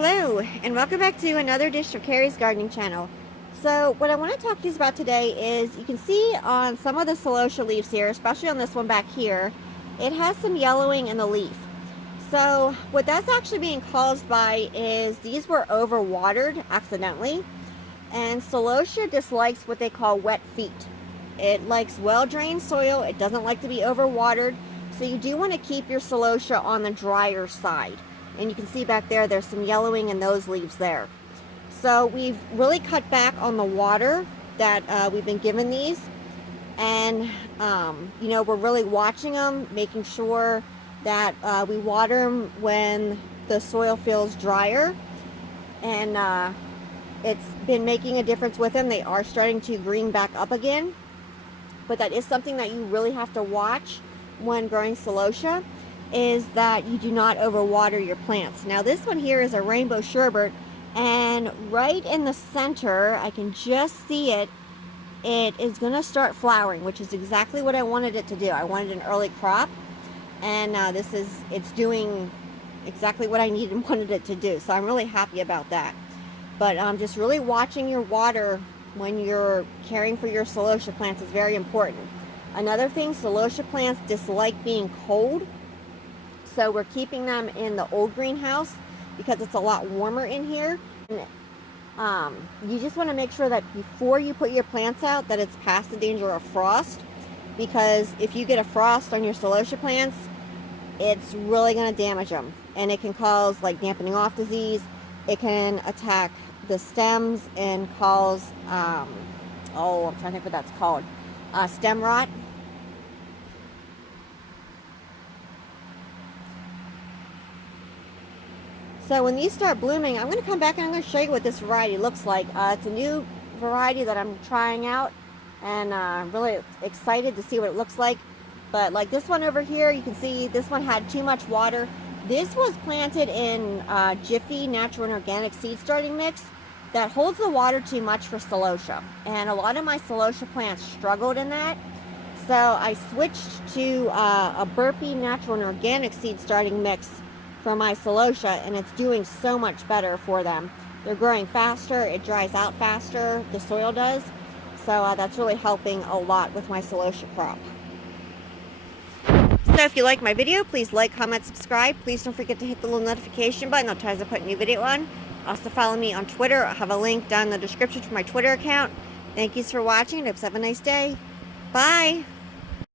Hello, and welcome back to another dish of Carrie's Gardening Channel. So what I want to talk to you about today is you can see on some of the celosia leaves here, especially on this one back here, it has some yellowing in the leaf. So what that's actually being caused by is these were overwatered accidentally, and celosia dislikes what they call wet feet. It likes well-drained soil, it doesn't like to be overwatered, so you do want to keep your celosia on the drier side. And you can see back there, there's some yellowing in those leaves there. So we've really cut back on the water that we've been giving these. And, we're really watching them, making sure that we water them when the soil feels drier. And it's been making a difference with them. They are starting to green back up again. But that is something that you really have to watch when growing celosia, is that you do not overwater your plants. Now this one here is a rainbow sherbet, and right in the center, I can just see it, it is going to start flowering, which is exactly what I wanted it to do. I wanted an early crop, and it's doing exactly what I needed and wanted it to do. So I'm really happy about that. But just really watching your water when you're caring for your celosia plants is very important. Another thing, celosia plants dislike being cold. So we're keeping them in the old greenhouse because it's a lot warmer in here. And, you just want to make sure that before you put your plants out that it's past the danger of frost, because if you get a frost on your celosia plants, it's really going to damage them, and it can cause like dampening off disease. It can attack the stems and cause I'm trying to think what that's called, stem rot. So when these start blooming, I'm going to come back and I'm going to show you what this variety looks like. It's a new variety that I'm trying out, and I'm really excited to see what it looks like. But like this one over here, you can see this one had too much water. This was planted in Jiffy Natural and Organic Seed Starting Mix that holds the water too much for celosia. And a lot of my celosia plants struggled in that. So I switched to a Burpee Natural and Organic Seed Starting Mix for my celosia, and it's doing so much better for them. They're growing faster, it dries out faster, the soil does. So that's really helping a lot with my celosia crop. So if you like my video, please like, comment, subscribe. Please don't forget to hit the little notification button. I'll try to put a new video on. Also follow me on Twitter. I'll have a link down in the description to my Twitter account. Thank you for watching, and have a nice day. Bye.